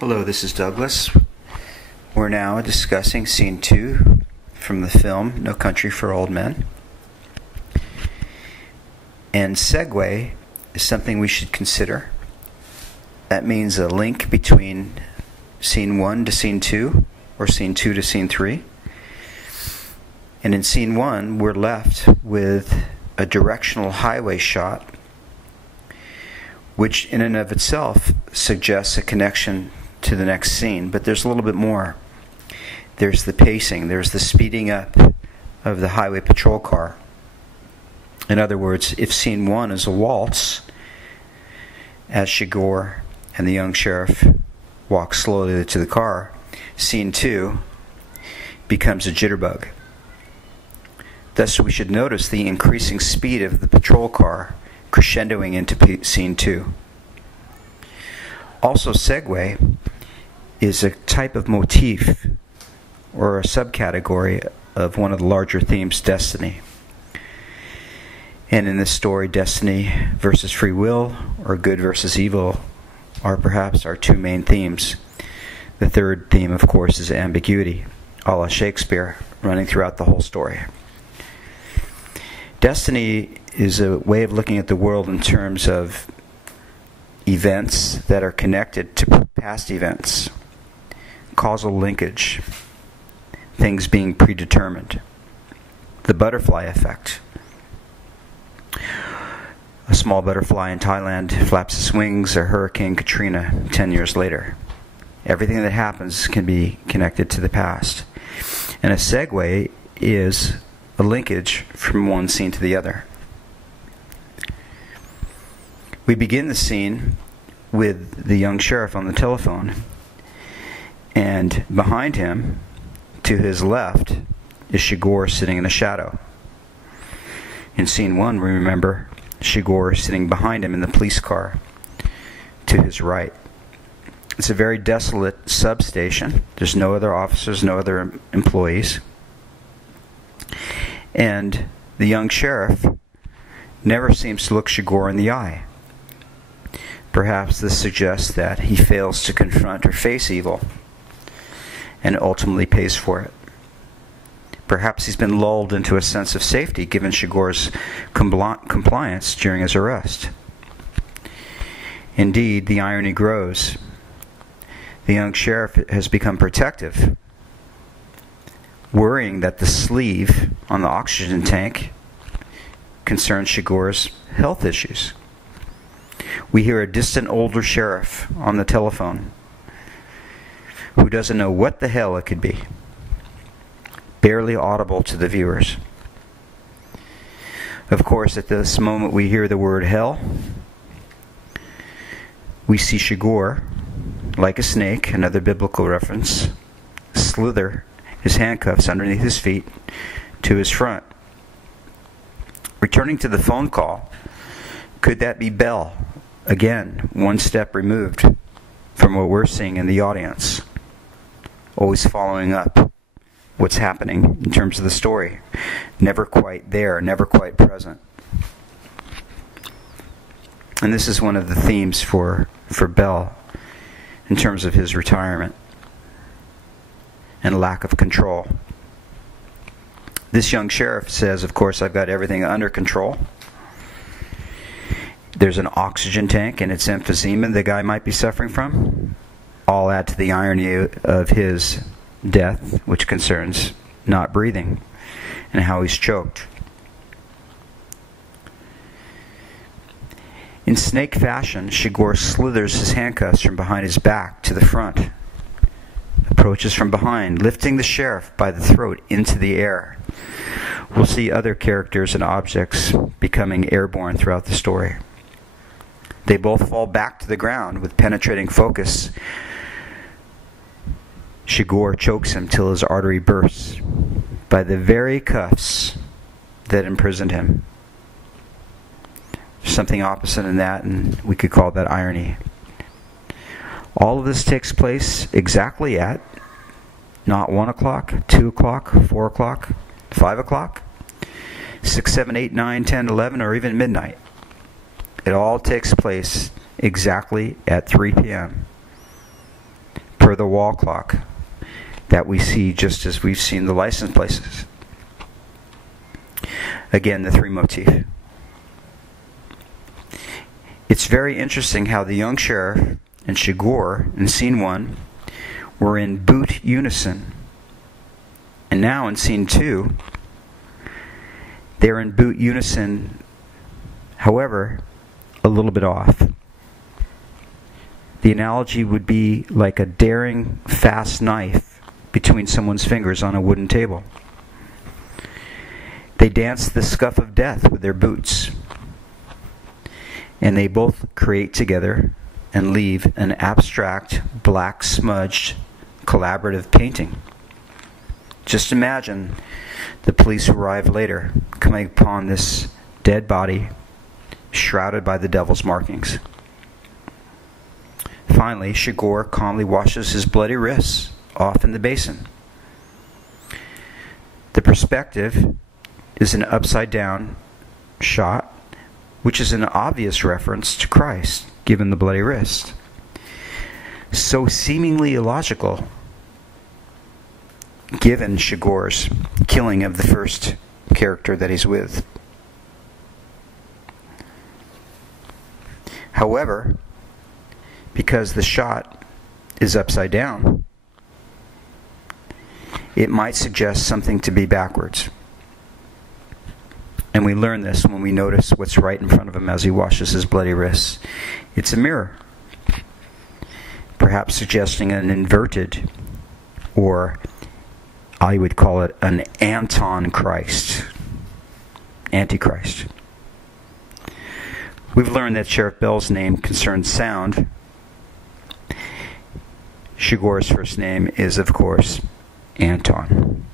Hello, this is Douglas. We're now discussing scene 2 from the film No Country for Old Men. And segue is something we should consider. That means a link between scene 1 to scene 2, or scene 2 to scene 3. And in scene 1, we're left with a directional highway shot, which in and of itself suggests a connection to the next scene. But there's a little bit more. There's the pacing, there's the speeding up of the highway patrol car. In other words, if scene 1 is a waltz, as chigur and the young sheriff walk slowly to the car, scene 2 becomes a jitterbug. Thus, we should notice the increasing speed of the patrol car crescendoing into scene 2. Also, segue is a type of motif or a subcategory of one of the larger themes, destiny. And in this story, destiny versus free will, or good versus evil, are perhaps our two main themes. The third theme, of course, is ambiguity, a la Shakespeare, running throughout the whole story. Destiny is a way of looking at the world in terms of events that are connected to past events, causal linkage, things being predetermined. The butterfly effect. A small butterfly in Thailand flaps its wings, or Hurricane Katrina 10 years later. Everything that happens can be connected to the past. And a segue is a linkage from one scene to the other. We begin the scene with the young sheriff on the telephone, and behind him, to his left, is chigur sitting in the shadow. In scene 1, we remember chigur sitting behind him in the police car to his right. It's a very desolate substation. There's no other officers, no other employees. And the young sheriff never seems to look chigur in the eye. Perhaps this suggests that he fails to confront or face evil and ultimately pays for it. Perhaps he's been lulled into a sense of safety given chigur's compliance during his arrest. Indeed, the irony grows. The young sheriff has become protective, worrying that the sleeve on the oxygen tank concerns chigur's health issues. We hear a distant older sheriff on the telephone who doesn't know what the hell it could be, barely audible to the viewers. Of course, at this moment we hear the word hell. We see chigur, like a snake, another biblical reference, slither his handcuffs underneath his feet to his front. Returning to the phone call, could that be Bell? Again, one step removed from what we're seeing in the audience. Always following up what's happening in terms of the story. Never quite there, never quite present. And this is one of the themes for Bell in terms of his retirement and lack of control. This young sheriff says, of course, I've got everything under control. There's an oxygen tank and it's emphysema the guy might be suffering from. All add to the irony of his death, which concerns not breathing and how he's choked. In snake fashion, chigur slithers his handcuffs from behind his back to the front, approaches from behind, lifting the sheriff by the throat into the air. We'll see other characters and objects becoming airborne throughout the story. They both fall back to the ground with penetrating focus. Chigur chokes him till his artery bursts by the very cuffs that imprisoned him. There's something opposite in that, and we could call that irony. All of this takes place exactly at not 1 o'clock, 2 o'clock, 4 o'clock, 5 o'clock, 6, 7, 8, 9, 10, 11, or even midnight. It all takes place exactly at 3 p.m. or the wall clock that we see just as we've seen the license plates. Again, the three motif. It's very interesting how the young sheriff and chigur in scene 1 were in boot unison. And now in scene 2, they're in boot unison, however, a little bit off. The analogy would be like a daring, fast knife between someone's fingers on a wooden table. They dance the scuff of death with their boots. And they both create together and leave an abstract, black smudged, collaborative painting. Just imagine the police who arrive later coming upon this dead body shrouded by the devil's markings. Finally, chigur calmly washes his bloody wrists off in the basin. The perspective is an upside-down shot, which is an obvious reference to Christ, given the bloody wrist. So seemingly illogical, given chigur's killing of the first character that he's with. However, because the shot is upside down, it might suggest something to be backwards. And we learn this when we notice what's right in front of him as he washes his bloody wrists. It's a mirror, perhaps suggesting an inverted, or I would call it an Anton Christ, Antichrist. We've learned that Sheriff Bell's name concerns sound. Chigur's first name is, of course, Anton.